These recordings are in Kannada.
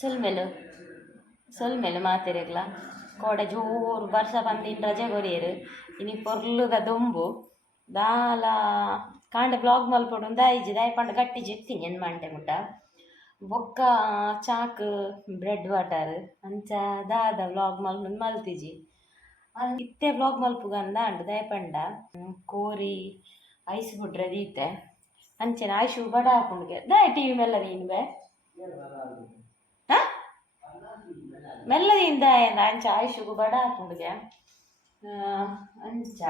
ಸೊಲ್ಮೆಲು ಸೊಲ್ಮೆಲು ಮಾತೆರೆಗ್ಲ. ಕೋಡೆ ಜೋರು ಬರ್ಸ ಬಂದಿನ ರಜೆ ಕೊರಿಯರು ಇನಿ ಪೊರ್ಲುದ ದೊಂಬು. ದಾಲ ಕಾಂಡೆ ಬ್ಲಾಗ್ ಮಲ್ಪೊಡು ದಾಯಿಜಿ ದಾಯಿ ಪಂಡ ಗಟ್ಟಿ ಜಿತ್ತೀನಿ ಎನ್ ಮಂಡೆ ಮುಟ್ಟ ಬೊಕ್ಕ ಚಾಕ್ ಬ್ರೆಡ್ ವಾಟರ್. ಅಂಚ ದಾದ ಬ್ಲಾಗ್ ಮಲ್ಪುಂಡು ಮಲ್ತಿಜಿ. ಇತ್ತೆ ಬ್ಲಾಗ್ ಮಲ್ಪುಗಂದ ಅಂಡ ದಾಯ್ ಪಂಡ ಕೋರಿ, ಐಸ್ ಬುಡ್ರೆ ದೀತೆ ಅಂಚೆನ ಆಯ್ಷು ಬಡ ಹಾಕೊಂಡ್ಗೆ ದಾಯ್ ಟಿ ವಿ ಮೇಲೆ ನೀನು ಬೇ ಮೆಲ್ಲದಿಂದ ಅಂಚ ಆಯ್ಷುಗು ಬಡ ಹಾಕೊಂಡ್ಗೆ. ಅಂಚ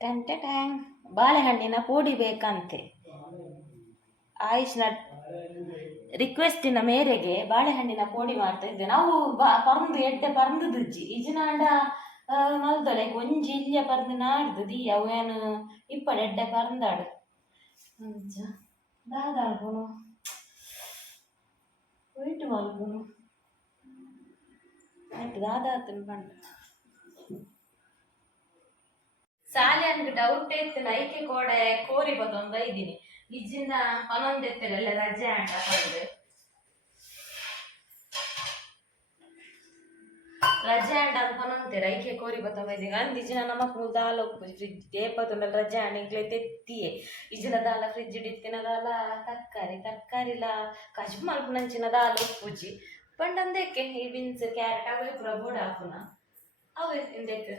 ಟಂಟೆ ಟ್ಯಾಂಗ್ ಬಾಳೆಹಣ್ಣಿನ ಪೋಡಿ ಬೇಕಂತೆ. ಆಯುಷ್ನ ರಿಕ್ವೆಸ್ಟಿನ ಮೇರೆಗೆ ಬಾಳೆಹಣ್ಣಿನ ಪೋಡಿ ಮಾಡ್ತಾ ಇದ್ದೆ. ನಾವು ಪರಂದು ಪರ್ಂದು ಎಡ್ಡೆ ಪರ್ಂದದುಜ್ಜಿ ಇಜಿನಾಂಡ ಮಲ್ದೊಳೆ ಒಂಜಿ ಇಲ್ಲಿಯ ಪರ್ದು ನಾಡ್ದು ದಿ ಅವೇನು ಇಪ್ಪಡು ಎಡ್ಡೆ ಪರಂದಾಡು. ಅಂಚ ಒಯ್ಟು ಮಲ್ಬುನು ಆಯ್ತು ದಾದಾತನ ಪಂಡ ಸಾಲಿ ಅನ್ಗೆ ಡೌಟ್ ಇತ್ತು ನೈಕೆ ಕೋಡೆ ಕೋರಿ ಬತ್ತೊಂದು ಐದಿನಿ ನಿಜ್ಜಿಂದ ಪನೊಂದು ಎತ್ತಲೆಲ್ಲ ರಜೆ ಅಂಟ ರಜೆ ಅಂಡ್ ಅನ್ಕೊಂಡು ಅಂತೀರ? ಐಕೆ ಕೋರಿ ಬತ್ತೊಂದು ಐದಿನಿ ಅಂದ್ ಇಜಿನ ನಮ್ಮ ಮಕ್ಕಳು ದಾಲ ಫ್ರಿಜ್ ಏಪತ್ತೊಂದಲ್ಲಿ ರಜೆ ಹಣ್ಣಿಗ್ಲೆ ತೆತ್ತಿಯೇ. ಇಜಿನ ದಾಲ ಫ್ರಿಜ್ ಇತ್ತಿನ ದಾಲ ತರಕಾರಿ ತರಕಾರಿಲ ಕಜ್ಬು ಮಲ್ಪುನಂಚಿನ ದಾಲ ಉಪ್ಪುಜಿ ಪಂಡಂದೆಕ್ಕೆ ಈ ಬೀನ್ಸ್ ಕ್ಯಾರೆಟ್ ಅವೇ ಪೂರ ಬೋಡ ಹಾಕುನ. ಅವೆ ಇಂದೆಕ್ಕೆ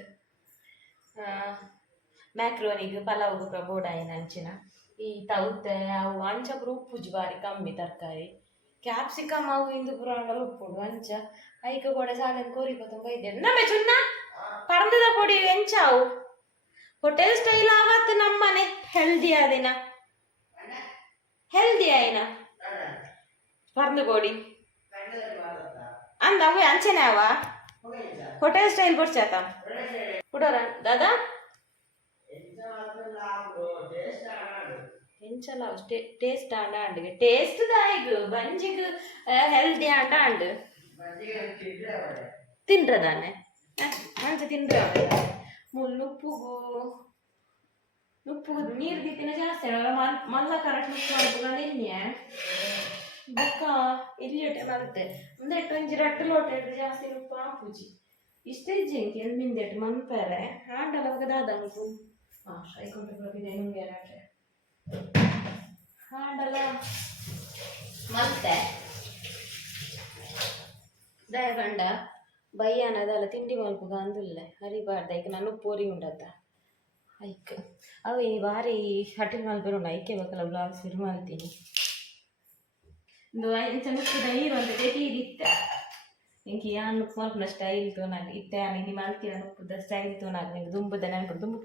ಮ್ಯಾಕ್ರೋನಿಗೆ ಪಲಾವ್ಗೆ ಪೂರ ಬೋಡ ಆಯ್ನ ಅಂಚಿನ ಈ ತೌತೆ, ಅವು ಅಂಚ ಪೂರ ಉಪ್ಪುಜಿ ಬಾರಿ ಕಮ್ಮಿ ತರಕಾರಿ. ಕ್ಯಾಪ್ಸಿಕಮ್ ಅವು ಇಂದು ಪುರಾಣಗಳು ಉಪ್ಪುಡು ಅಂಚ ಐಕ ಕೂಡ ಸಾಲನ್ ಕೋರಿ ಕೊತ್ತಂಗ ಇದ್ದೆ ನಮ್ಮೆ ಚುನ್ನ ಪರಂದದ ಪೊಡಿ ಎಂಚ ಅವು. ಹೋಟೆಲ್ ಸ್ಟೈಲ್ ಆವತ್ತು ನಮ್ಮನೆ ಹೆಲ್ದಿ ಆದಿನ ಹೆಲ್ದಿ ಆಯ್ನ ಪರ್ದು ಪೊಡಿ. ಅಂದ ಅವು ಅಂಚನೆ ಅವ. ಹೋಟೆಲ್ ಸ್ಟೈಲ್ ಕೊಡ್ಚಾತ ಕೊಡೋರ ದಾದಾ. ಎಂಚಲ್ಲ ಅಷ್ಟೇ ಟೇಸ್ಟ್ ಆಂಡ ಅಂಡಿಗೆ ಟೇಸ್ಟ್ ದಾಯಿಗು ಬಂಜಿಗ್ ಹೆಲ್ದಿ ಆಂಡ ಅಂಡ್ ತಿನ್ರದಾನೆ ಮಂಚ ತಿನ್ರ ಮುಳ್ಳು ಉಪ್ಪುಗು ಉಪ್ಪು ನೀರು ದಿತ್ತಿನ ಜಾಸ್ತಿ ಮಲ್ಲ ಕರೆಕ್ಟ್ ಮಾಡ್ಕೊಂಡು ಇಲ್ಲಿಯ ಬೊಕ್ಕ ಇಲ್ಲಿ ಒಟ್ಟೆ ಬರುತ್ತೆ ಮುಂದೆ ಎಟ್ಟು ಒಂಜಿ ರಟ್ಟು ಲೋಟ ಜಾಸ್ತಿ ಉಪ್ಪು ಹಾಪುಜಿ ಇಷ್ಟೇ ಎಲ್ಲಿಂದ ಎಲ್ಲಿ ಮಿಂದೆಟ್ಟು ಮನ್ಪೆರೆ ಆಂಡಲ ದಾದ ಶೈಕೊಂಡ್ರೆ ಕೊಟ್ಟು ಬರ್ತೀನಿ ನಿಮಗೆ ರಾಟ್ರೆ ಹಾಂಡಲ. ಮತ್ತೆ? ದಯಗಂಡ ಬಯ್ಯಾನ ಅದಲ್ಲ ತಿಂಡಿ ಮಲ್ಪುಗ ಅಂದುಲ್ಲೆ ಹರಿಬಾರ್ದು. ಐಕ್ ನಾನು ಪೋರಿ ಉಂಡತ್ತ. ಐಕ್. ಅವು ಈ ಬಾರಿ ಹಟಿಲ್ ಮಲ್ಪೆರು ಉಂಡು ಐಕೆ ಬೇಕಲ್ಲ ಬ್ಲಾಗ್ ಶುರು ಮಾಡ್ತೀನಿ. ಒಂದು ಐದು ಚಮಚದ ನೀರು ಇಂಕಿ ಯಾನ್ ಉಪ್ಪು ಮಲ್ಪನ ಸ್ಟೈಲ್ ತೋನಾಗಿ, ಇತ್ತೆ ನಿನ್ನ ಮಲ್ತಿನ ಉಪ್ಪುದ ಸ್ಟೈಲ್ ತೋನಾಗ ನಿಂಗೆ ದುಂಬುದ ನೆನಪು ದುಂಬು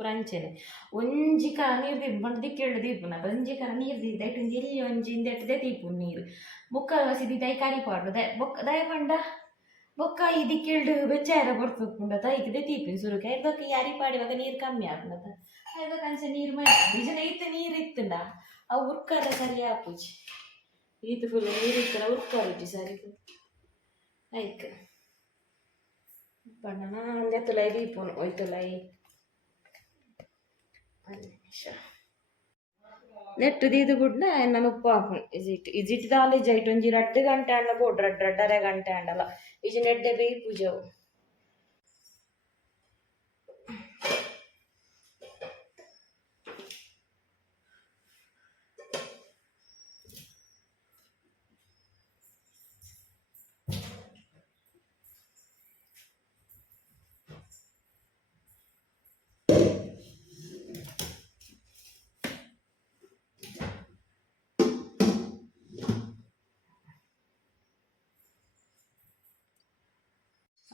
ಒಂಜಿ ಕಾ ನೀರು ದೀಪ ಬಂದು ಕೇಳಿ ದೀಪು ನಾ ಕಾ ನೀರು ದಿ, ದೈಟ್ ಒಂಜಿ ಇಲ್ಲಿ ಒಂಜಿ ಇಂದೆಟ್ಟದೆ ದೀಪು ನೀರು. ಬೊಕ್ಕ ಸಿದಿ ದೈ ಕಾಲಿ ಪಾಡು ದೈ, ಬೊಕ್ಕ ದಯ ಪಂಡ, ಬೊಕ್ಕ ಈ ದಿಕ್ಕಿಲ್ಡು ಬೆಚ್ಚಾರ ಬರ್ತುಂಡ ದೈಕಿದೆ ದೀಪಿನ ಸುರುಕ. ಇರ್ಬೇಕು ಯಾರಿ ಪಾಡಿವಾಗ ನೀರು ಕಮ್ಮಿ ಆಗ್ನದ ಇವಾಗ ಅಂಚ ನೀರು ಮೈ, ಬಿಜನ ಇತ್ತು ನೀರು ಇತ್ತಂಡ, ಅವು ಉರ್ಕಾರ ಸರಿ ಆಪುಜಿ. ಈತು ಫುಲ್ ನೀರು ಇತ್ತಲ್ಲ ಉರ್ಕರಿಜಿ ಸರಿ ಐಕ್ ಪಂಡ ಒಂದೇ ತುಲೈ ದೀಪುನು ಒಯ್ ತುಲೈ ಒಂದು ನಿಮಿಷ ನೆಟ್ಟು ದೀದು ಬಿಡ್ನ ನಾನು ಉಪ್ಪು ಹಾಕೊಂಡು ಇಜಿಟ್ ಇಜಿಟ್ ದಾಲಿ ಜೈಟ್ ಒಂಜಿ ರಡ್ಡು ಗಂಟೆ ಅಂಡ ಬೋಡ್ ರಡ್ ರಡ್ಡರೆ ಗಂಟೆ ಅಂಡಲ್ಲ ಇಜಿ ನೆಡ್ಡೆ ಬೇಯಿ ಪೂಜೆವು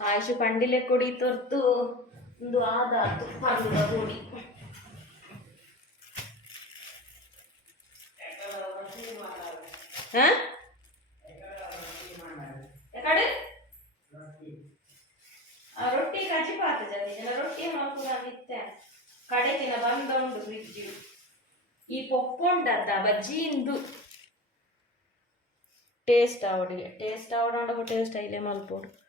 ಆಯುಷು ಪಂಡಿಲೆ ಕೊಡಿ ತೊರ್ತು. ಒಂದು ಆದಾತು ಕೊಡಿ? ಎಕಡೆ? ರೊಟ್ಟಿ ಜನ ರೊಟ್ಟಿ ನಿತ್ಯ. ಕಡೆಗಿನ ಬಂದ ಈ ಬಜ್ಜಿ ಇಂದು. ಟೇಸ್ಟ್ ಅವಡಿಗೆ ಟೇಸ್ಟ್ ಅವಡ ಟೇಸ್ಟ್ ಐಲೆ ಮಲ್ಪೋಡು.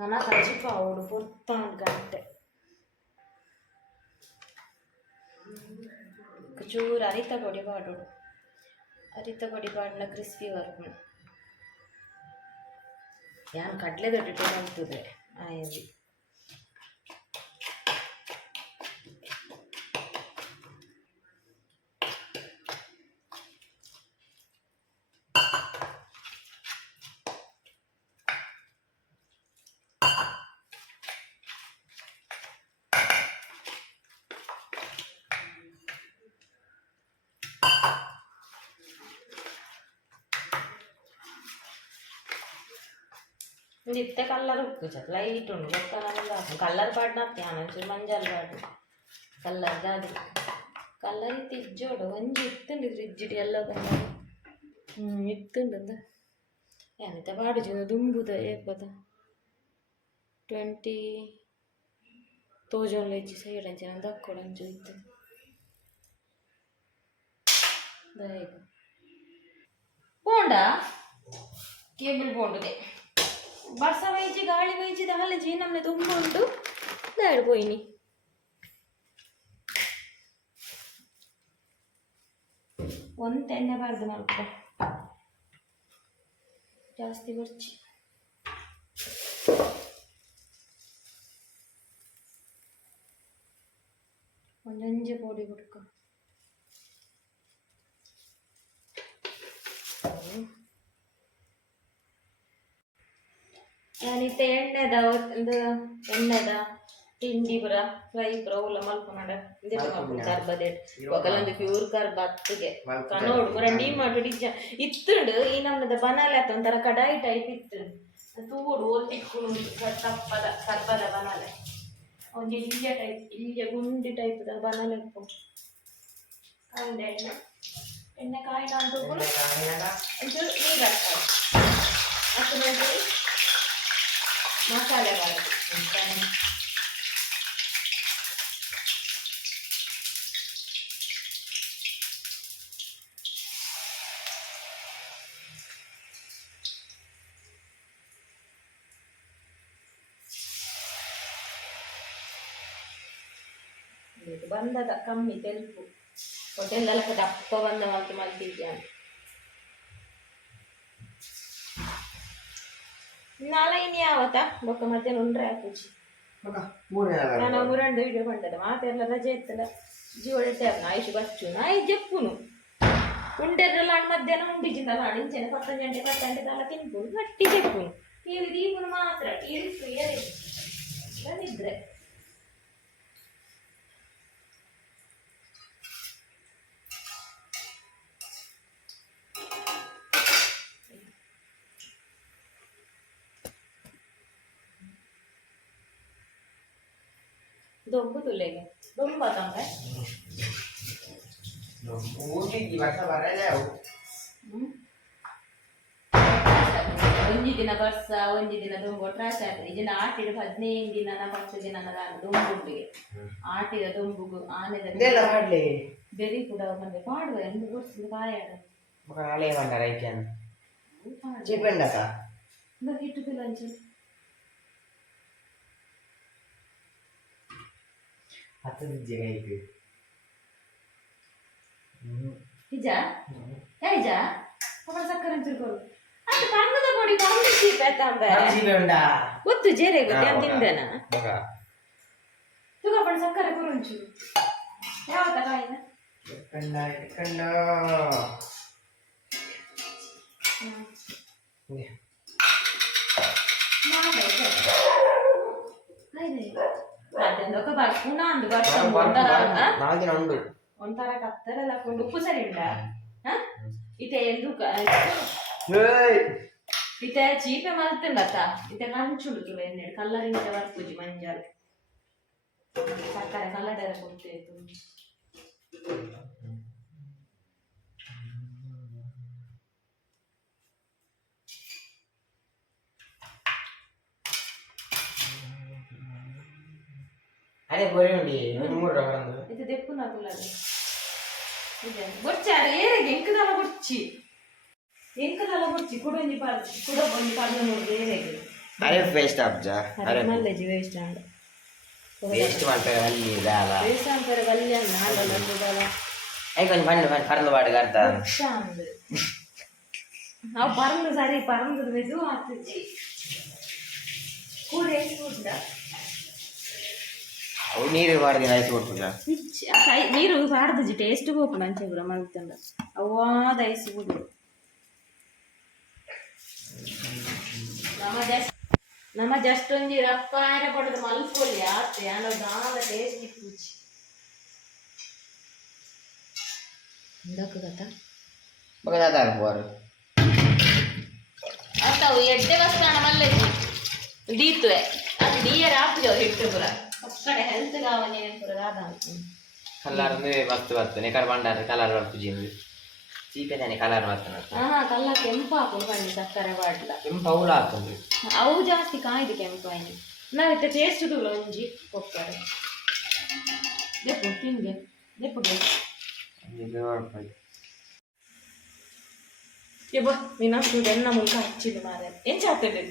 ನನ್ನ ಕಜಿ ಅವಳು ಪುರ್ತಾನ್ ಗಂಟೆ ಚೂರು ಅರಿತ ಪೊಡಿ ಪಾಡೋಡು ಅರಿತ ಪೊಡಿ ಪಾಡಿನ ಕ್ರಿಸ್ಪಿ ಬರ್ಕೊಂಡು ಯಾನ್ ಕಡಲೆ ದೊಡ್ಡ ನಿತ್ಯ ಕಲ್ಲರ್ ಉಕ್ಕುಚತ್ ಲೈಟ್ ಉಂಡು ಗೊತ್ತಾಗಲ್ಲ ಕಲ್ಲರ್ ಪಾಡ್ನ ಹಾಕ್ತೀನಿ ಮಂಚೂರು ಮಂಜಾಲ್ ಪಾಡ್ನ ಕಲ್ಲರ್ ದಾದಿ ಕಲ್ಲರ್ ಇತ್ತು ಇಜ್ಜೋಡು ಒಂಜಿ ಇತ್ತುಂಡು ಫ್ರಿಜ್ಜಿಡಿ ಎಲ್ಲ ಬಂದ ಹ್ಞೂ ಇತ್ತುಂಡು ಏನಂತ ಪಾಡುಜಿ ದುಂಬುದ ಏಪದ ಟ್ವೆಂಟಿ ತೌಸಂಡ್ ಹೆಚ್ಚು ಸೈಡ್ ಅಂಚಿನ ದಕ್ಕೊಡಂಚು ಇತ್ತು ದಯಗ போண்டா கேபிள் ಬರ್ಸ ವೈಜಿ ಗಾಳಿ ವೈಜಿ ದಾಲಜಿ ನಮ್ಮನೆ ತುಂಬ ಉಂಟು. ದಾಡ್ పోయిನಿ ಒಂದು ಎಣ್ಣೆ ಬಾರ್ದು ಮಲ್ಪ ಜಾಸ್ತಿ ಬರ್ಚಿ. ಒಂದೊಂಜೆ ಪೋಡಿ ಹುಡ್ಕ ನಾನಿತ್ತ ಎಣ್ಣೆದ ಒಂದು ಎಣ್ಣೆದ ತಿಂಡಿ ಪುರ ಫ್ರೈ ಪುರ ಉಲ್ಲ ಮಲ್ಪ ಮಾಡ. ಇದೆಲ್ಲ ಮಾಡ್ಕೊಂಡು ಕರ್ಬ ದೇಟ್ ಒಗಲೊಂದು ಪ್ಯೂರ್ ಕರ್ಬ ಅತ್ತಿಗೆ. ಕಣ್ಣೋಡು ಮುರಂಡಿ ಮಾಡು ಡಿಜ ಇತ್ತುಂಡು ಈ ನಮ್ಮದ ಬನಾಲೆ ಆತ ಒಂಥರ ಕಡಾಯಿ ಟೈಪ್ ಇತ್ತುಂಡು ತೂಡು ಓಲ್ ತಿಕ್ಕೊಂಡು ತಪ್ಪದ ಕರ್ಬದ ಬನಾಲೆ. ಒಂದು ಇಲ್ಯ ಟೈಪ್ ಇಲ್ಯ ಗುಂಡಿ ಟೈಪ್ ದ ಬನಾಲೆ ಕಾಯಿದ ಎಣ್ಣೆ. ಎಣ್ಣೆ ಕಾಯಿದ ಅಂತ ಒಂಚೂರು ನೀರು ಹಾಕ್ತಾರೆ. ಅದು ನೋಡಿ ಮಸಾಲೆ ಬಾಳು ಇದು ಬಂದದ ಕಮ್ಮಿ ತೆಲುಪು ಹೋಟೆಲ್ದೆಲ್ಲ ದಪ್ಪ ಬಂದ ಮಲ್ತು ಮಲ್ತಿದ್ಯಾನ ನಾಳೆ ಇನ್ನು ಯಾವತ್ತ? ಬೊಕ್ಕ ಮಧ್ಯಾಹ್ನ ಉಂಡ್ರೆ ಹಾಕುಚಿ ನಾನು ಮುರಂಡು ವಿಡಿಯೋ ಕೊಂಡದ ಮಾತೆಲ್ಲ ರಜೆ ಇತ್ತಲ್ಲ. ಜೀವಡೆ ಆಯುಷ್ ಬಚ್ಚು ನಾಯಿ ಜಪ್ಪುನು. ಹಣ್ಣು ಮಧ್ಯಾಹ್ನ ಉಂಡಿಜಿಂದಲ್ಲ ಇಂಚೆನೆ ಪತ್ತು ಗಂಟೆ ಪತ್ತು ಗಂಟೆದಲ್ಲ ತಿನ್ಕೊಂಡು ಗಟ್ಟಿ ಜಪ್ಪುನು. ಟಿವಿ ದೀಪನು ಮಾತ್ರ. ಟಿವಿ ಫ್ರೀಯರ್ ನಿದ್ರೆ ದೊಂಬು ತುಲೆಗೆ ದೊಂಬ ತಂಗ ಒಂಜಿ ದಿನ ಬರ್ಸ ಒಂಜಿ ದಿನ ದೊಂಬು ಟ್ರಾಸ್ ಆಗ್ತದೆ ಇದನ್ನ ಆಟಿಡ ಹದಿನೈದು ದಿನ ಪತ್ತು ದಿನ ದೊಂಬುಂಡಿಗೆ ಆಟಿದ ದೊಂಬುಗು ಆನೆದ ಬೆರಿ ಕೂಡ ಬಂದೆ ಪಾಡುವ ಎಂದು ಗೊತ್ತಿಲ್ಲ ಕಾಯಾಡ ಹಿಟ್ಟು ಪಿಲಂಚು ನಿಜ? ನಿಜ? ಅವನ ಸಕ್ಕರೆ ತಿಳ್ಕೊಳು ಅದು ಬಣ್ಣದ ಪೊಡಿ ಬಂದು ಚೀಪ್ ಆಯ್ತಾ ಗೊತ್ತು ಜೇರೆ ಗೊತ್ತು. ಯಾವ ತಿಂದನ ತುಗ ಪಣ ಸಕ್ಕರೆ ಕುರುಂಚು ಯಾವತ್ತ ಕಾಯಿನ ಅದೊಂದೊಕ್ಕ ಬರ್ಪುನ ಅಂದು ಬರ್ಪ ಒಂಥರ ಉಂಡು ಒಂಥರ ಕತ್ತರೆಲ್ಲ ಕೊಂಡು ಉಪ್ಪು ಸರಿ ಉಂಡ ಇತೆ ಎಂದು ಇತೆ ಚೀಪೆ ಮಲ್ತುಂಡತ್ತ ಇತೆ ಕಂಚುಡು ತುಳು ಎಣ್ಣೆ ಕಲ್ಲರಿಂದ ಬರ್ಪುಜಿ ಮಂಜಾಲ್ ಸಕ್ಕರೆ ಕಲ್ಲಡರ ಕೊಡ್ತೇತು ಅದೇ ಗೋರಿ ಉಂಡಿ ಮೂರು ರಗಂದು ಇದು ದೆಪ್ಪು ನಾಗುಲದು ಇದೆ ಬೊಚ್ಚಾರೆ ಏರೆಗೆ ಎಂಕದಲ್ಲ ಬೊಚ್ಚಿ ಎಂಕದಲ್ಲ ಬೊಚ್ಚಿ ಕುಡೊಂಜಿ ಪಾದ ಕುಡ ಒಂಜಿ ಪಾದ ನೋಡಿ ಏರೆಗೆ ಅರೆ ವೇಸ್ಟ್ ಅಬ್ಜ ಅರೆ ಮಲ್ಲೆಜಿ ವೇಸ್ಟ್ ಅಂಡ ವೇಸ್ಟ್ ಮಾಡ್ತಾರೆ ಅಲ್ಲಿ ದಾಲ ವೇಸ್ಟ್ ಅಂತಾರೆ ಬಲ್ಯ ನಾಡಲ್ಲ ಅಂದದಲ್ಲ ಐ ಕೊಂಚ ಪಂಡು ಪಂಡು ಪರಂದು ಪಾಡು ಅರ್ಥ ಬೊಚ್ಚ ಅಂದು ನಾವು ಪರಂದು ಸರಿ ಪರಂದು ಮೆದು ನೀರು ಬಾರ್ದು ರೈಸ್ ಕೊಡ್ತದ ಇಚ್ಚಿ ಆ ಕೈ ನೀರು ಪಾಡ್ದಿಜಿ ಟೇಸ್ಟ್ ಹೋಪು ನಂಚೆ ಕೂಡ ಮಲ್ತಂಡ ಅವ್ವಾದ ಐಸ್ ಬಿಡು ನಮ್ಮ ಜಸ್ಟ್ ನಮ್ಮ ಜಸ್ಟ್ ಒಂಜಿ ರಪ್ಪಾಯ ಪಡೆದು ಮಲ್ಕೊಳ್ಳಿ ಆತೆ ಅನ್ನೋ ದಾದ ಟೇಸ್ಟ್ ಇಪ್ಪುಚಿ ಇಂದಕ್ಕೆ ಗೊತ್ತಾ ಬಗದಾದ ಬೋರು ಅರ್ಥವು ಎಡ್ಡೆ ವಸ್ತಾನ ಮಲ್ಲೆಜಿ ದೀತ್ವೆ ಅದು ನೀಯರ್ ಹಾಪಿದವು ಹಿಟ್ಟು ಪುರ ಒಕ್ಕಡೆ ಹೆಲ್ತ್ ಗಾವನೆ నేను ದಾದ ಹಾಕ್ತೀನಿ ಕಲರ್ ಮಸ್ತ್ ಬರ್ತದೆ ನೆಕರ್ ಬಂಡಾರ ಕಲರ್ ಬರ್ಪುಜಿ ಚೀಪೆ ತಾನೆ ಕಲರ್ ಬರ್ತದೆ ಹಾ ಕಲ್ಲ ಕೆಂಪಾಕು ಬನ್ನಿ ಸಕ್ಕರೆ ಬಾಡ್ಲ ಕೆಂಪು ಅವಳು ಹಾಕೊಂಡು ಅವು ಜಾಸ್ತಿ ಕಾಯ್ದು ಕೆಂಪಾಯಿನಿ ನಾವಿತ್ತ ಟೇಸ್ಟ್ ದೂರ ಒಂಜಿ ಕೊಕ್ಕರೆ. ದೆಪ್ಪು ತಿಂಗೆ ದೆಪ್ಪುಗೆ ಏ ಬಾ ನೀನು ಎನ್ನ ಮುಲ್ಕ ಹಚ್ಚಿದ್ದು ಮಾರ ಎಂಚ ಆಗ್ತದೆ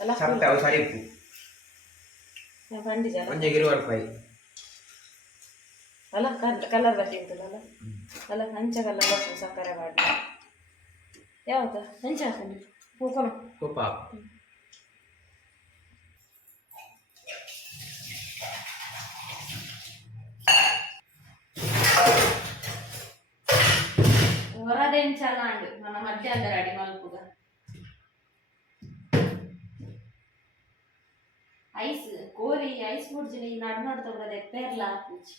ಸರಿಪು ಖಂಡಿತ ಒಂಜೆ ಗಿರು ಬರ್ಪಾಯಿ ಅಲ್ಲ ಕಲರ್ ಬರ್ತಿರ್ತಲ್ಲ ಅಲ್ಲ ಹಂಚ ಕಲರ್ ಬರ್ತದೆ ಸಕ್ಕರೆ ಮಾಡಿ ಯಾವತ್ತ ಹೆಂಚ ಹಾಕೊಂಡು ಹೂಕೊಣ ಕೋಪ ಹೊರದೇನ್ ಅಂಡು ನನ್ನ ಮಧ್ಯಾಹ್ನ ಅಡಿ ಮಲ್ಪುಗ ಐಸ್ ಕೋರಿ ಐಸ್ ಬುಡ್ಜಿನ ಈ ನಡ್ ನಡ್ ತಗೊಳದ ಎಪ್ಪೆರ್ಲ ಹಾಕುಚಿ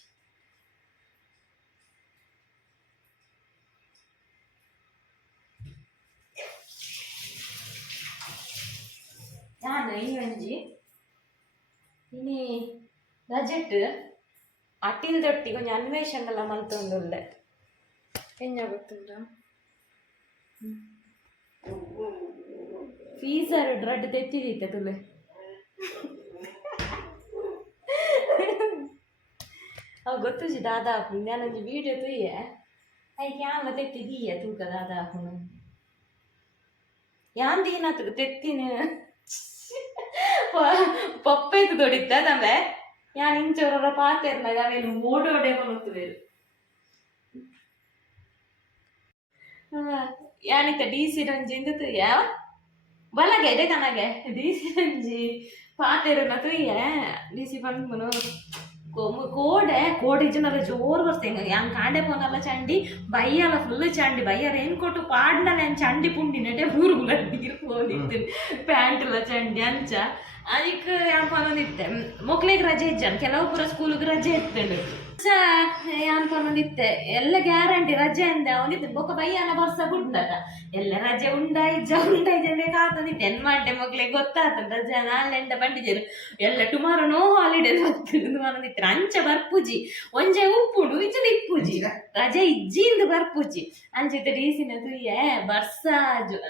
ನಾನು ಈ ಒಂಜಿ ಇನಿ ರಜೆಟ್ ಅಟ್ಟಿಲ್ ದೊಟ್ಟಿ ಕೊಂಚ ಅನ್ವೇಷಣೆಲ್ಲ ಮಲ್ತೊಂದುಲ್ಲೆ ಎಂಜ ಗೊತ್ತುಂಟ ಫೀಸರ್ ಡ್ರಡ್ ತೆತ್ತಿದೀತೆ ತುಲೆ ಅವು ಗೊತ್ತುಜಿ ದಾದಾ ಹಾಪು ನಾನೊಂದು ವೀಡಿಯೋ ತುಯ್ಯ ಐಕೆ ಯಾನ ತೆತ್ತಿದೀಯ ತೂಕ ದಾದಾ ಹಾಪುನು ಯಾಂದೀನ ತೆತ್ತಿನ ಪಪ್ಪೈತು ತೊಡಿತ್ತ ನಮ್ಮೆ ಯಾನ್ ಇಂಚೋರ ಪಾತೆರ್ನಾಗ ಅವೇನು ಓಡೋಡೆ ಬರುತ್ತವೇರು ಯಾನಿತ ಡಿ ಸಿ ರಂಜಿ ಇಂದು ಯಾವ ಬಲಗೆ ಇದೆ ಕನಗೆ D C Ranji ಪಾತೆರನ ತುಯ್ಯ D C ಬಂದ್ಮನು ಕೋಡೆ ಕೋಡೆ ಜನರ ಜೋರು ಬರ್ತೆಂಗ ಯಾನ್ ಕಾಂಡೆ ಪೋನಲ್ಲ ಚಂಡಿ ಬೈಯಲ್ಲ ಫುಲ್ ಚಂಡಿ ಬೈಯ ರೇನ್ ಕೊಟ್ಟು ಪಾಡ್ನಲ್ಲ ಏನ್ ಚಂಡಿ ಪುಂಡಿ ನೆಟೆ ಮೂರು ನೀರು ಹೋಗಿತ್ತು ಪ್ಯಾಂಟ್ ಎಲ್ಲ ಚಂಡಿ ಅಂಚ ಅದಕ್ಕೆ ಯಾನ್ ಪನ್ನೊಂದಿತ್ತೆ ಮಕ್ಳಿಗೆ ರಜೆ ಇಜ್ಜನ್ ಕೆಲವು ಪುರ ಸ್ಕೂಲಿಗೆ ರಜೆ ಇತ್ತಂಡು ಪನ್ನೊಂದಿತ್ತೆ ಎಲ್ಲ ಗ್ಯಾರಂಟಿ ರಜೆ ಅಂದ ಅವನಿತ್ತು ಬೊಕ್ಕ ಬೈಯನ ಬರ್ಸ ಬುಡ್ಡದ ಎಲ್ಲ ರಜೆ ಉಂಡ ಇಜ್ಜ ಉಂಡ ಇಜ್ಜೆ ಕಾತಂದಿತ್ತೆ. ಎನ್ ಮಾಡ್ದೆ ಮಕ್ಳಿಗೆ ಗೊತ್ತಾತ ರಜೆ ನಾಳೆ ಎಂಟ ಬಂಡಿಜರು ಎಲ್ಲ ಟುಮಾರೋ ನೋ ಹಾಲಿಡೇ ಅನ್ನೋದಿತ್ತು. ಅಂಚ ಬರ್ಪುಜಿ. ಒಂಜೆ ಉಪ್ಪುಡು ಇಜ್ಜದ ಇಪ್ಪುಜಿ ರಜೆ ಇಜ್ಜಿಂದು ಬರ್ಪುಜಿ. ಅಂಚಿತ ಡೀಸಿನ ತುಯ್ಯ ಬರ್ಸ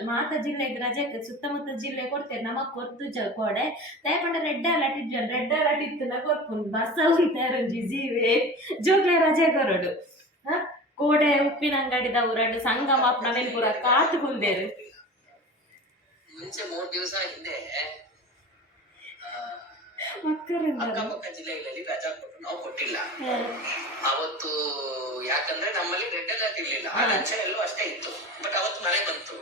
ಮಾತ ಜಿಲ್ಲೆಗೆ ರಜೆ ಸುತ್ತಮುತ್ತ ಜಿಲ್ಲೆ ಕೊಡ್ತೇವೆ ನಮಗ್ ಕೊರ್ತು ಜ ಕೊಡೆ. ದಯಪಂಡ ರೆಡ್ ಅಲರ್ಟ್ ಇಜ್ಜನ್ ರೆಡ್ ಅಲರ್ಟ್ ಇತ್ತು ಕೊರ್ಪುಂಡು ಬರ್ಸ ಉಂಟಾರಂಜಿ ಜೀವೆ. ಜೋಗ್ಲೆ ರಜೆ ಕೊರಡು ಹ? ಕೋಡೆ ಉಪ್ಪಿನ ಅಂಗಡಿದ ಊರಡು ಸಂಗಮ ಪುರ ಕಾತು ಕುಂದೇರು. ಮುಂಚೆ ಮೂರು ದಿವಸ ಹಿಂದೆ ಅಕ್ಕಪಕ್ಕ ಜಿಲ್ಲೆಗಳಲ್ಲಿ ರಜಾ ಕೊಟ್ಟು ನಾವು ಕೊಟ್ಟಿಲ್ಲ. ಅವತ್ತು ಯಾಕಂದ್ರೆ ನಮ್ಮಲ್ಲಿ ರೆಡ್ ಅಲರ್ಟ್ ಇರ್ಲಿಲ್ಲ ಆ ಲಂಚ ಎಲ್ಲೂ ಅಷ್ಟೇ ಇತ್ತು. ಬಟ್ ಅವತ್ತು ಮಳೆ ಬಂತು.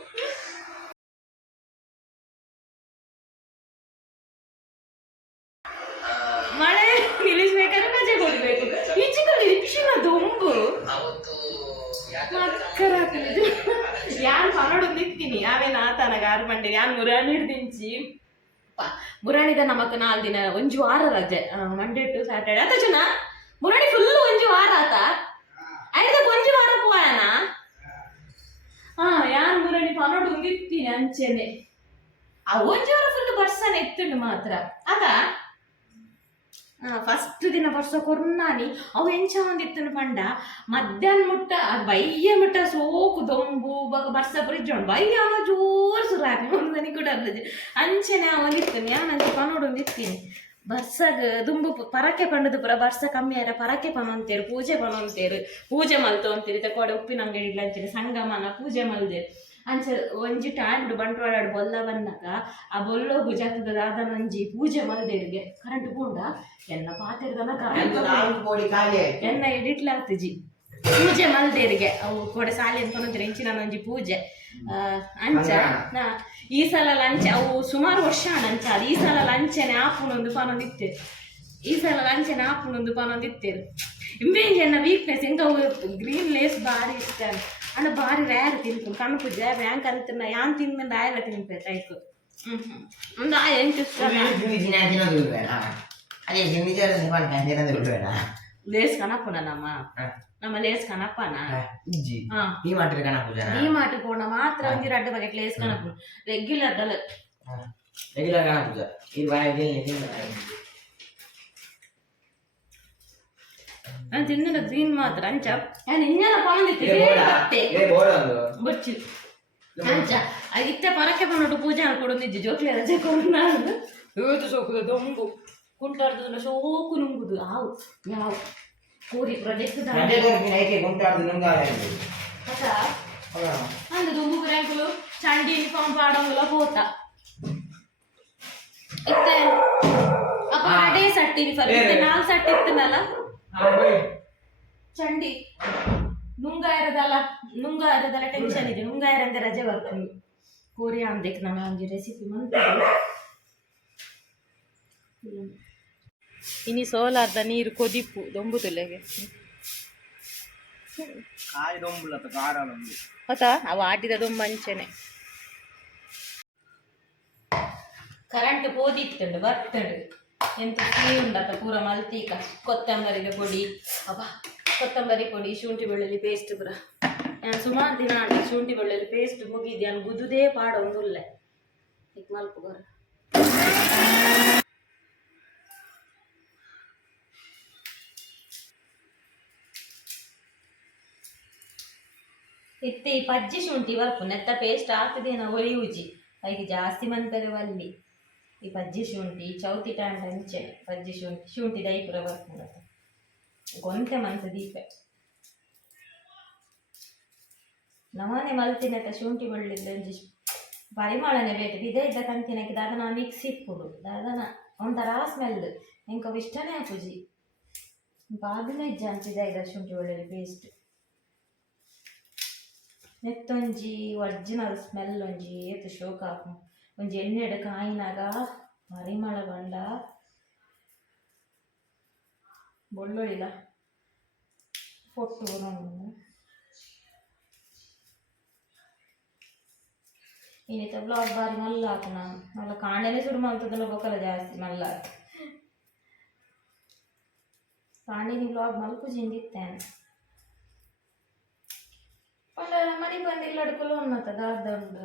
ಬಂಡಿ ಯಾನ್ ಮುರಾಣಿ ಹಿಡ್ದಿಂಚಿ ಮುರಾಣಿದ ನಮಕ್ ನಾಲ್ ದಿನ, ಒಂಜು ವಾರ ರಜೆ. ಮಂಡೇ ಟು ಸ್ಯಾಟರ್ಡೆ ಅಂತ ಜನ, ಮುರಾಣಿ ಫುಲ್ ಒಂಜು ವಾರ ಆತ? ಐದ ಒಂಜು ವಾರ ಪೋಯನ ಹಾ ಯಾನ್ ಮುರಾಣಿ ಪನೋಡು ಉಂಗಿತ್ತೀನಿ ಅಂಚೆನೆ. ಆ, ಒಂಜು ವಾರ ಫುಲ್ ಬರ್ಸನ್ ಎತ್ತುಂಡು ಮಾತ್ರ. ಅದ ಫಸ್ಟ್ ದಿನ ಬರ್ಸ ಕೊರ್ನಾನಿ ಅವು ಎಂಚ ಒಂದಿತ್ತನು ಪಂಡ? ಮಧ್ಯಾಹ್ನ ಮುಟ್ಟ ಅದ್ ಬೈಯ ಮುಟ್ಟ ಸೋಕು ದೊಂಬು ಬರ್ಸ ಬ್ರಿಡ್ಜ್ ಉಂಡು ಬೈಯ ಅವ ಜೋರ್ ಸುರ ಹಾಕಿ ಕೂಡ ಅಲ್ಲದೆ ಅಂಚೆನೆ ಅವ ನಿತ್ತೀನಿ ನಾನು ಅಂಚೆ ಪನೋಡು ನಿತ್ತೀನಿ. ಬರ್ಸಗ್ ದುಂಬು ಪರಕೆ ಪಂಡದು ಪುರ, ಬರ್ಸ ಕಮ್ಮಿ ಆರ ಪರಕೆ ಪನ ಅಂತೇರು, ಪೂಜೆ ಪನ ಅಂತೇರು. ಪೂಜೆ ಮಲ್ತು ಅಂತೀರಿ ತಕೋಡೆ ಉಪ್ಪಿನ ಅಂಗಡಿ ಇಲ್ಲ ಅಂತೀರಿ ಸಂಗಮನ ಪೂಜೆ ಮಲ್ದೆ. ಅಂಚ ಒಂಜಿ ಟಾಂಡ್ ಬಂಟ್ವಾಡ ಬೊಲ್ಲ ಬಂದಾಗ ಆ ಬೊಲ್ಲೋಗು ಜಾತದ ದಾದನ ಒಂಜಿ ಪೂಜೆ ಮಲ್ದೇರಿಗೆ ಕರೆಂಟ್ ಪೂಂಡ ಎನ್ನ ಪಾತಿರ್ದನ ಕರೆಂಟ್ ಕೋಡಿ ಖಾಲಿ ಆಯ್ತು ಎನ್ನ ಎಡಿಟ್ಲ ಆಗ್ತಜಿ ಪೂಜೆ ಮಲ್ದೇರಿಗೆ ಅವು ಕೊಡೆ ಸಾಲಿ ಅನ್ಕೊಂಡ್ರೆ ಇಂಚಿನ ಒಂಜಿ ಪೂಜೆ ಆ, ಅಂಚ ನಾ ಈ ಸಲ ಲಂಚ ಅವು ಸುಮಾರು ವರ್ಷ ಅಂಚ ಅದು ಈ ಸಲ ಲಂಚನೆ ಆಪುನೊಂದು ಪನೊಂದಿತ್ತೇರು ಈ ಸಲ ಲಂಚನೆ ಆಪುನೊಂದು ಪನೊಂದಿತ್ತೇರು ಇಂಬೇಂಜಿ ಎನ್ನ ವೀಕ್ನೆಸ್ ಇಂಕ ಅವು ಗ್ರೀನ್ ಲೇಸ್ ಬಾರಿ ಇರ್ತಾನೆ ಅಣ್ಣ ಬಾರಿ ರ್ಯಾರ್ ತಿನ್ಕೊಂಡು ಕಣ್ಣು ಪೂಜೆ ಬ್ಯಾಂಕ್ ಅಂತ ಯಾನ್ ತಿಂದ ಆಯ್ಲ ತಿನ್ಬೇಕು ಆಯ್ತು ಹ್ಮ್ ಹ್ಮ್ ಒಂದು ಆಯ ಎಂಟು ಇಷ್ಟ ತಿನ್ನೋದು ಬೇಡ ಅದೇ ನಿಜ ತಿನ್ನೋದು ಬಿಡ್ಬೇಡ ಲೇಸ್ ಕನಪುನ ನಮ್ಮ ನಮ್ಮ ಲೇಸ್ ಕನಪ್ಪನ ಇಜ್ಜಿ ಹಾ ಈ ಮಾಟ್ರೆ ಕಣ ಪೂಜಾ ಈ ಮಾಟ ಪೋಣ ಮಾತ್ರ ಒಂದಿ ರಡ್ಡು ಬಗೆ ಲೇಸ್ ಕನಪುನ ರೆಗ್ಯುಲರ್ ದಲ ರೆಗ್ಯುಲರ್ ಕಣ ಪೂಜಾ ಇದು ಬಾಯ ನಾನು ತಿಂದಿಲ್ಲ ಗ್ರೀನ್ ಮಾತ್ರ ಅಂಚ ನಾನು ಇನ್ನೆಲ್ಲ ಪೊಲಂದಿತ್ತು ಬೊಚ್ಚು ಅಂಚ ಇತ್ತೆ ಪರಕ್ಕೆ ಬಂದ್ಬಿಟ್ಟು ಪೂಜೆ ಅನ್ಕೊಡು ನಿಜ ಜೋಕ್ಲಿ ರಜೆ ಕೊಂಡು ನಾನು ಇವತ್ತು ಸೋಕುದು ದೊಂಬು ಕುಂಟಾಡ್ದಲ್ಲ ಸೋಕು ನುಂಗುದು ಆವು ಯಾವ ಕೋರಿ ಪ್ರಾಜೆಕ್ಟ್ ಅಂದ ದುಂಬು ರ್ಯಾಂಕುಲು చండి యూనిఫామ్ పాడంలో పోతా ಇತ್ತೆ ಅಪ್ಪ ఆడే ಸಟ್ಟಿ నాలుగు సట్టి ఇస్తున్నాలా ಚಂಡಿ. ನುಂಗಾಯರದಲ್ಲ ನುಂಗಾಯರದಲ್ಲ ಟೆನ್ಷನ್ ಇದೆ. ನುಂಗಾಯರ ಅಂದ್ರೆ ರಜೆ ಬರ್ತೀವಿ ಕೋರಿ ಅಂದಕ್ಕೆ ನಾನು ಹಂಗೆ ರೆಸಿಪಿ ಮಂತ್ರಿ ಇನಿ ಸೋಲಾರ್ದ ನೀರು ಕೊದಿಪ್ಪು ದೊಂಬು ತುಲೆಗೆ. ಗೊತ್ತಾ ಅವ ಆಟಿದ ದೊಂಬು ಅಂಚೆನೆ. ಕರೆಂಟ್ ಪೋದಿತ್ತುಂಡು ಬರ್ತುಂಡು ಎಂತ ಉಂಡತ್ತ ಪೂರ ಮಲ್ತೀಕ. ಕೊತ್ತಂಬರಿಗೆ ಪೊಡಿ. ಅಬ್ಬ, ಕೊತ್ತಂಬರಿ ಪೊಡಿ, ಶುಂಠಿ ಬೆಳ್ಳುಳ್ಳಿ ಪೇಸ್ಟ್ ಪುರ. ನಾನು ಸುಮಾರು ದಿನ ಆಗಿ ಶುಂಠಿ ಬೆಳ್ಳುಳ್ಳಿ ಪೇಸ್ಟ್ ಮುಗಿದ್ದೆ ನಾನು ಗುದ್ದುದೇ ಪಾಡ ಒಂದುಲ್ಲೆ. ಈಗ ಮಲ್ಪುಗೋರ ಇತ್ತೆ ಈ ಪಜ್ಜಿ ಶುಂಠಿ ಬರ್ಪು ನೆತ್ತ ಪೇಸ್ಟ್ ಆಗ್ತದೇನೋ ಒಳಿ ಉಜಿ ಜಾಸ್ತಿ ಮಂತಾರೆ ಒಲ್ಲಿ. ಈ ಪಜ್ಜಿ ಶುಂಠಿ ಚೌತಿ ಟ್ಯಾಂಡ್ ಅಂಚೆ ಪಜ್ಜಿ ಶುಂಠಿ ಶುಂಠಿ ದೈಪುರ ಬರ್ಪುಂಡ ಗೊಂತೆ ಮನ್ಸ ದೀಪೆ ನಮನೆ ಮಲ್ತಿನತ್ತ ಶುಂಠಿ ಬೆಳ್ಳಿದ್ದ ಒಂಜಿ ಪರಿಮಳನೆ ಬೇಕು ಬಿದೆ ಇದ್ದ ಕಂತಿನಕ್ಕೆ ದಾದನ ಮಿಕ್ಸ್ ಇಪ್ಪುಡು ದಾದನ ಒಂಥರ ಸ್ಮೆಲ್ ಎಂಕ ಇಷ್ಟನೇ ಹಾಕುಜಿ ಬಾಗಿನ ಇಜ್ಜ ಅಂತಿದೆ ಇದ ಶುಂಠಿ ಬೆಳ್ಳುಳ್ಳಿ ಪೇಸ್ಟ್ ನೆತ್ತೊಂಜಿ ಒರಿಜಿನಲ್ ಸ್ಮೆಲ್ ಒಂಜಿ ಏತ್ ಶೋಕ கொஞ்சம் எண்ணெய் காயினாக மறைமலை வண்ட பொள்ளொழில பொட்டு வரும் ఈయనైతే బ్లాక్ బార్ మళ్ళీ ఆకునా మళ్ళీ కాండనే చూడు మంతుతున్న బొక్కల జాస్తి మళ్ళా. కాండిని బ్లాగ్ మలుపు చిందిస్తాను మళ్ళీ మణి పందిళ్ళు అడుపులో ఉన్నది దాదాపు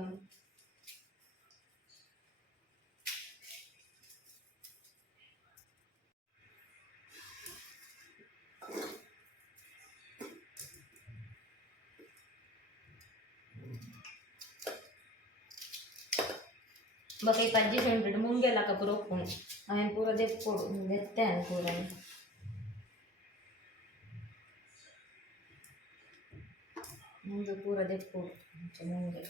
बस एक पंचवीस हंड्रेड मुंगेला का पूरा पूण हांवें पुरो देख पडून घेतलें हांवें पुरो ಮುಂದೆ ಪೂರ ದೆಪ್ಪು ಮುಂದೆ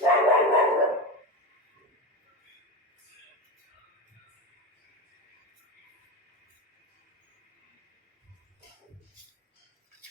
Wow, wow.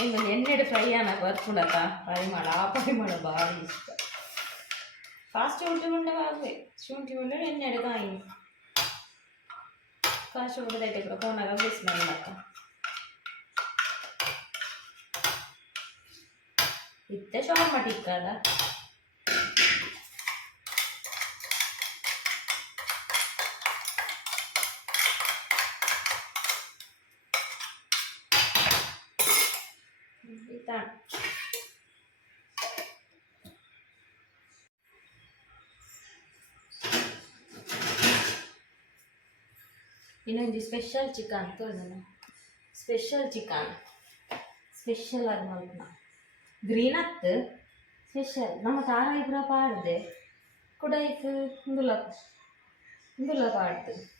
ಮುಂಗೆ ಒಂದು ಎಣ್ಣೆಡು ಫ್ರೈ ಅನ್ನ ಬರ್ಕೊಂಡಕ್ಕ ಪರಿಮಳ ಆ ಪರಿಮಳ ಭಾರಿ ಇಷ್ಟ ಫಾಸ್ಟ್ ಶುಂಠಿ ಉಂಡೆ ಬಾರ್ದೆ ಶುಂಠಿ ಉಂಡೆ ಎಣ್ಣೆಡು ಕಾಯಿ ಫಾಸ್ಟ್ ಉಂಡೆ ಕೂಡ ಫೋನಾಗ ಬಿಸಿನಲ್ಲಕ್ಕ ಇತ್ತೆ ಶಾರ್ಮ ಟಿಕ್ಕದ ಇನ್ನೊಂದು ಸ್ಪೆಷಲ್ ಚಿಕನ್ ತೋರಿಸೋಣ. Special chicken. ಸ್ಪೆಷಲ್ ಆಗಿ ಮಲ್ಪನ ಗ್ರೀನ್ ಅತ್ತು. ಸ್ಪೆಷಲ್ ನಮ್ಮ ತಾರ ಇಬ್ಬರ ಪಾಡ್ದೆ. ಕುಡೈಕ್ ಇಂದುಲ ಇಂದುಲ ಪಾಡ್ದು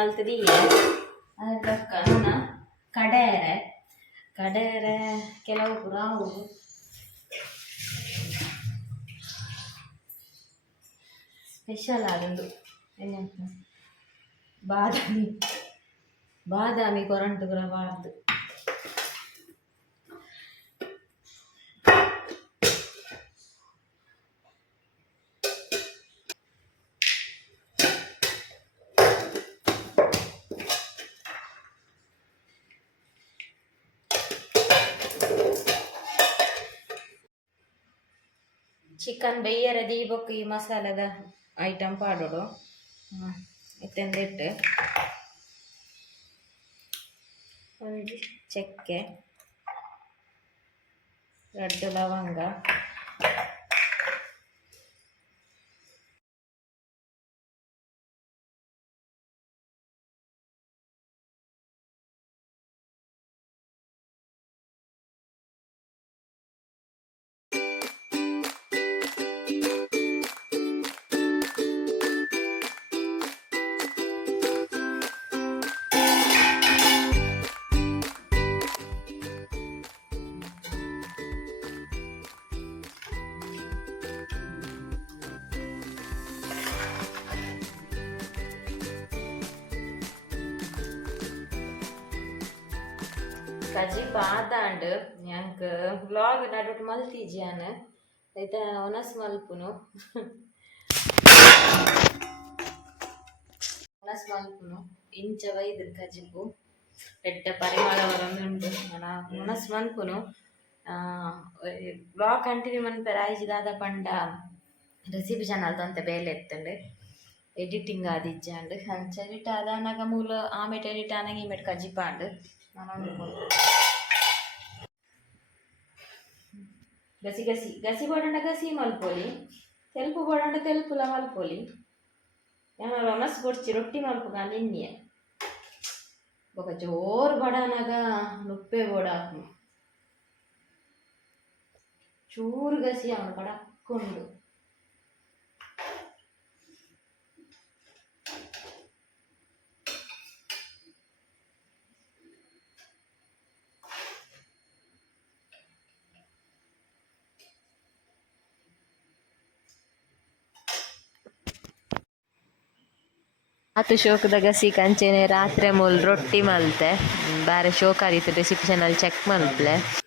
ಮ್ಯಾರಿನೇಟ್ ಮಲ್ತದಿ ಅದಕ್ಕನ ಕಡೇರೆ ಕಡೇರೆ ಕೆಲವು ಪುರ ಹೌದು ಸ್ಪೆಷಲ್ ಆದೊಂದು ಏನಂತ ಬಾದಾಮಿ ಬಾದಾಮಿ ಕೊರಂಟು ಪುರ ಬಾರ್ದು ಚಿಕನ್ ಬೆಯ್ಯರ ದೀಪಕ್ಕೆ ಈ ಮಸಾಲದ ಐಟಮ್ ಪಾಡೋಡು. ಇತ್ತಂದಿಟ್ಟು ಒಂದು ಚಕ್ಕೆ ರೆಡ್ ಲವಂಗ. ಕಜಿ ಬಾದಾಂಡ್, ಯಾಂಕ್ വ്ലോഗ് ನಡುಟ್ ಮಲ್ತಿಜ್ಯಾನ್ ಐತ ಒನಸ್ ಮಲ್ಪುನು ಇಂಚ ವೈದ್ರ ಕಜಿಪು ಪೆಟ್ಟ ಪರಿಮಳ ಬರೊಂದುಂಡು ನನ ಒನಸ್ ಮಲ್ಪುನು ಬ್ಲಾಗ್ ಕಂಟಿನ್ಯೂ ಮನ್ಪೆರ ಐಜಿ ದಾದ ಪಂಡ ರೆಸಿಪಿ ಚಾನಲ್ ಅಂತ ಬೇಲೆ ಎತ್ತಂಡು ಎಡಿಟಿಂಗ್ ಆದಿಜ್ಜಾಂಡ್. ಅಂಚ ಎಡಿಟ್ ಆದಾನಾಗ ಮೂಲ ಆಮೆಟ್ ಎಡಿಟ್ ಆನಾಗ ಈಮೆಟ್ గసి గసి గసి పొడంట గసి మలుపోలి తెలుపు పొడంట తెలుపుల మలుపోలి ఏమో రమస్ పొడిచి రొట్టి మలుపుగా నిన్న ఒక జోరు బడానగా నొప్పే బోడాకు చూరు గసి అవును పడక్కుండు ಆತು ಗಸಿ ಕಂಚೆನೆ ರಾತ್ರೆ ಮೂಲ್ ರೊಟ್ಟಿ ಮಲ್ತೆ. ಬಾರಿ ಶೋಕ ಆರಿತ್ತು ರೆಸಿಪಿ ಚಾನಲ್ ಚೆಕ್ ಮಲ್ಪ್ಲೆ.